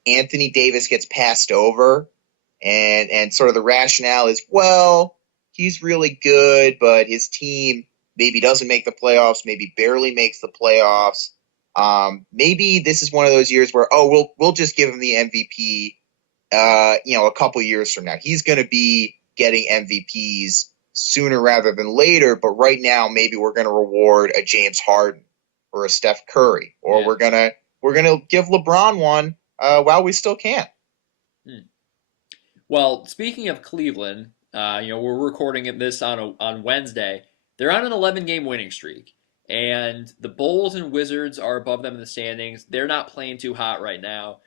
Anthony Davis gets passed over, and sort of the rationale is, well, he's really good, but his team maybe doesn't make the playoffs, maybe barely makes the playoffs. Maybe this is one of those years where, we'll just give him the MVP. A couple years from now, he's going to be getting MVPs sooner rather than later. But right now, maybe we're going to reward a James Harden or a Steph Curry, or Yeah. we're gonna give LeBron one while we still can. Hmm. Well, speaking of Cleveland, we're recording this on Wednesday. They're on an 11-game winning streak, and the Bulls and Wizards are above them in the standings. They're not playing too hot right now.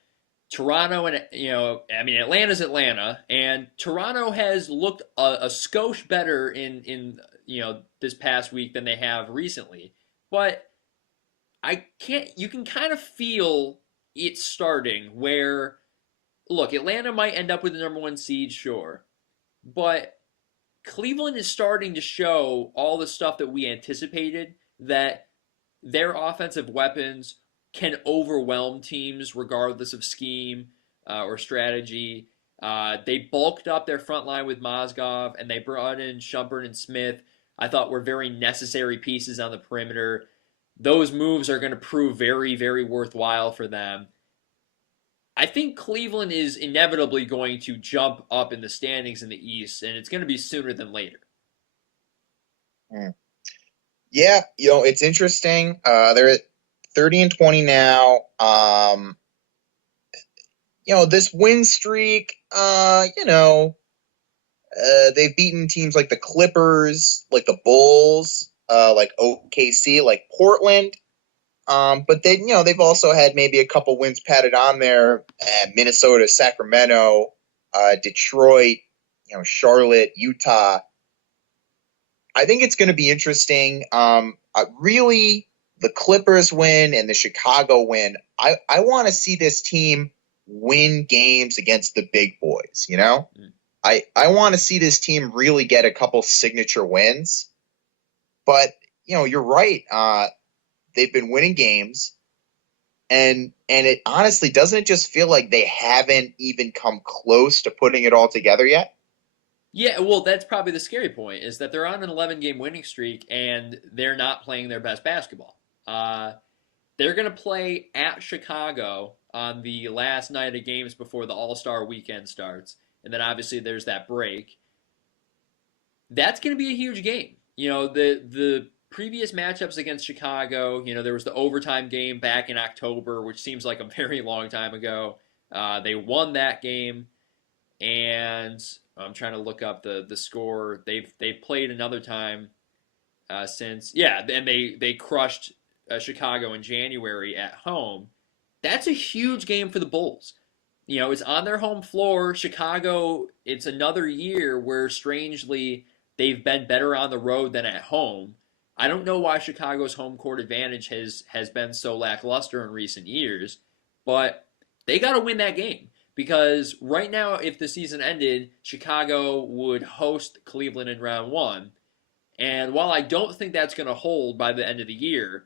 Toronto and Atlanta's Atlanta, and Toronto has looked a skosh better in this past week than they have recently. But I can't. You can kind of feel it starting where look, Atlanta might end up with the number one seed, sure, but Cleveland is starting to show all the stuff that we anticipated that their offensive weapons can overwhelm teams regardless of scheme or strategy. They bulked up their front line with Mozgov, and they brought in Shumpert and Smith. I thought were very necessary pieces on the perimeter. Those moves are going to prove very, very worthwhile for them. I think Cleveland is inevitably going to jump up in the standings in the East, and it's going to be sooner than later. Hmm. Yeah, it's interesting. They're at 30-20 now. This win streak, they've beaten teams like the Clippers, like the Bulls, like OKC, like Portland. But then, they've also had maybe a couple wins patted on there at Minnesota, Sacramento, Detroit, Charlotte, Utah. I think it's going to be interesting. Really, the Clippers win and the Chicago win. I want to see this team win games against the big boys. Mm. I want to see this team really get a couple signature wins. But you're right. They've been winning games, and it honestly doesn't just feel like they haven't even come close to putting it all together yet. Yeah, well, that's probably the scary point is that they're on an 11-game winning streak and they're not playing their best basketball. They're going to play at Chicago on the last night of games before the All-Star weekend starts, and then obviously there's that break. That's going to be a huge game. The previous matchups against Chicago, there was the overtime game back in October, which seems like a very long time ago. They won that game, and I'm trying to look up the score. They've played another time since, yeah, and they crushed Chicago in January at home. That's a huge game for the Bulls. It's on their home floor. Chicago, it's another year where strangely they've been better on the road than at home. I don't know why Chicago's home court advantage has been so lackluster in recent years, but they got to win that game because right now, if the season ended, Chicago would host Cleveland in round one. And while I don't think that's going to hold by the end of the year,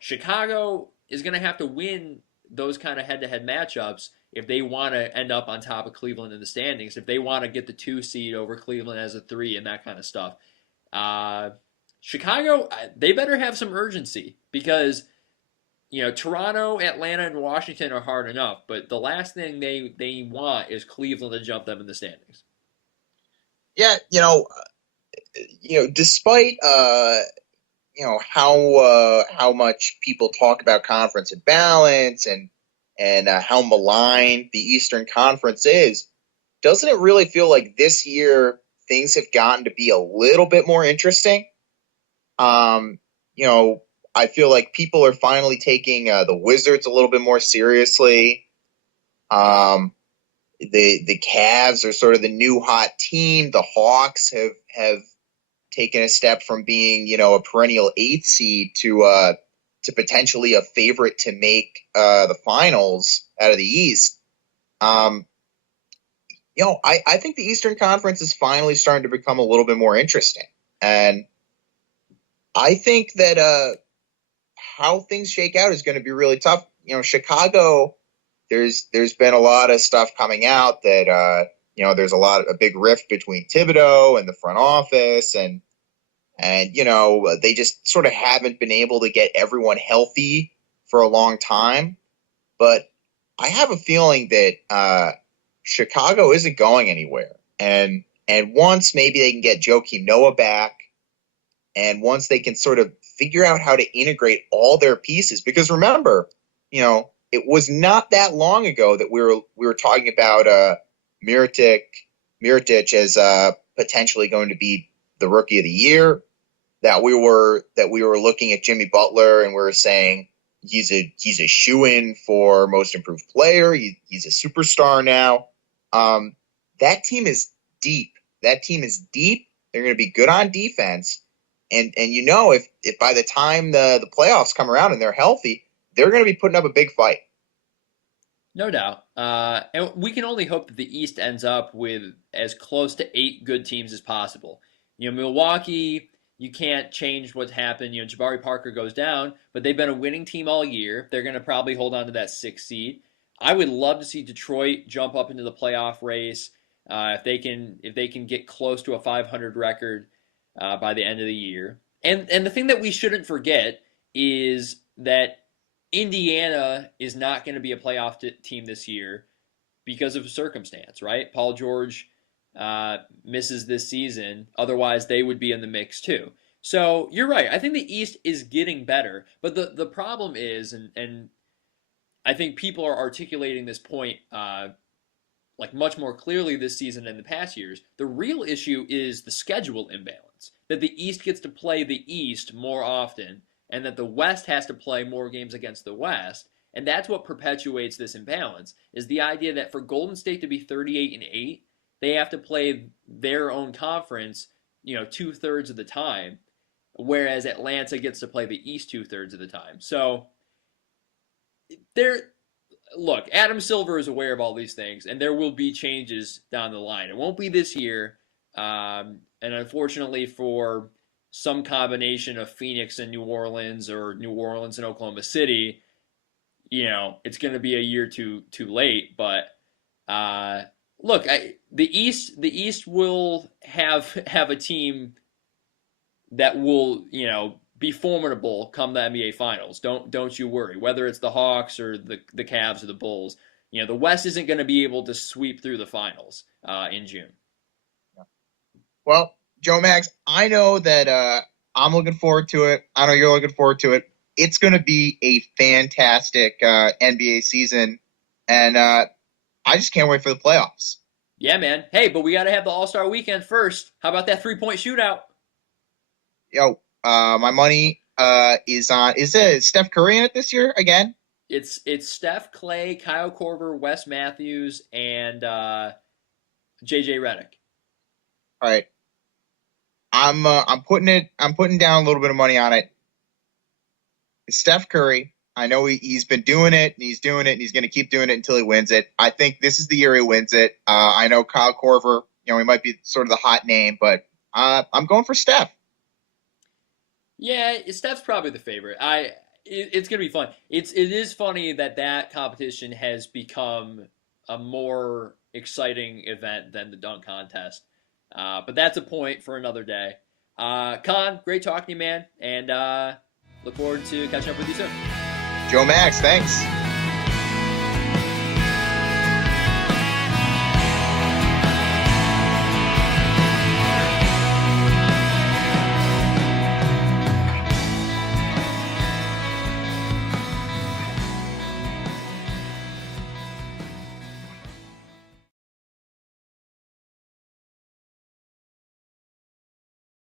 Chicago is going to have to win those kind of head-to-head matchups if they want to end up on top of Cleveland in the standings, if they want to get the 2 seed over Cleveland as a 3 and that kind of stuff. Chicago, they better have some urgency because Toronto, Atlanta, and Washington are hard enough, but the last thing they want is Cleveland to jump them in the standings. Yeah, despite how much people talk about conference imbalance and how maligned the Eastern Conference is. Doesn't it really feel like this year things have gotten to be a little bit more interesting? Um, you know, I feel like people are finally taking the Wizards a little bit more seriously. Um, the Cavs are sort of the new hot team. The Hawks have taken a step from being a perennial eighth seed to potentially a favorite to make the finals out of the East. Um, I think the Eastern Conference is finally starting to become a little bit more interesting, and I think that how things shake out is going to be really tough. Chicago, there's been a lot of stuff coming out that there's a big rift between Thibodeau and the front office, and they just sort of haven't been able to get everyone healthy for a long time. But I have a feeling that Chicago isn't going anywhere, and once maybe they can get Joakim Noah back, and once they can sort of figure out how to integrate all their pieces, because remember, it was not that long ago that we were talking about Mirotic as potentially going to be the rookie of the year. That we were looking at Jimmy Butler and we were saying he's a shoo-in for most improved player. He's a superstar now. That team is deep. That team is deep. They're going to be good on defense. And if by the time the playoffs come around and they're healthy, they're going to be putting up a big fight. No doubt. And we can only hope that the East ends up with as close to 8 good teams as possible. Milwaukee, you can't change what's happened. Jabari Parker goes down, but they've been a winning team all year. They're going to probably hold on to that 6th seed. I would love to see Detroit jump up into the playoff race if they can get close to a 500 record by the end of the year. And the thing that we shouldn't forget is that Indiana is not going to be a playoff team this year because of circumstance, right? Paul George misses this season. Otherwise, they would be in the mix too. So you're right. I think the East is getting better. But the problem is, and I think people are articulating this point like much more clearly this season than the past years. The real issue is the schedule imbalance. That the East gets to play the East more often, and that the West has to play more games against the West. And that's what perpetuates this imbalance, is the idea that for Golden State to be 38-8, they have to play their own conference, 2/3 of the time, whereas Atlanta gets to play the East 2/3 of the time. So look, Adam Silver is aware of all these things, and there will be changes down the line. It won't be this year, and unfortunately for some combination of Phoenix and New Orleans or New Orleans and Oklahoma City, it's going to be a year too late. But look, the East will have a team that will be formidable come the NBA Finals. Don't you worry. Whether it's the Hawks or the Cavs or the Bulls, the West isn't going to be able to sweep through the finals in June. Well, Joe Max, I know that I'm looking forward to it. I know you're looking forward to it. It's going to be a fantastic NBA season, and I just can't wait for the playoffs. Yeah, man. Hey, but we got to have the All-Star Weekend first. How about that 3-point shootout? Yo, my money is on. Is it Steph Curry in it this year again? It's Steph, Clay, Kyle Korver, Wes Matthews, and JJ Redick. All right. I'm putting down a little bit of money on it. It's Steph Curry. I know he's been doing it, and he's doing it, and he's going to keep doing it until he wins it. I think this is the year he wins it. I know Kyle Korver, he might be sort of the hot name, but I'm going for Steph. Yeah, Steph's probably the favorite. It's gonna be fun. It is funny that competition has become a more exciting event than the dunk contest. But that's a point for another day. Con, great talking to you, man, and look forward to catching up with you soon. Joe Max, thanks.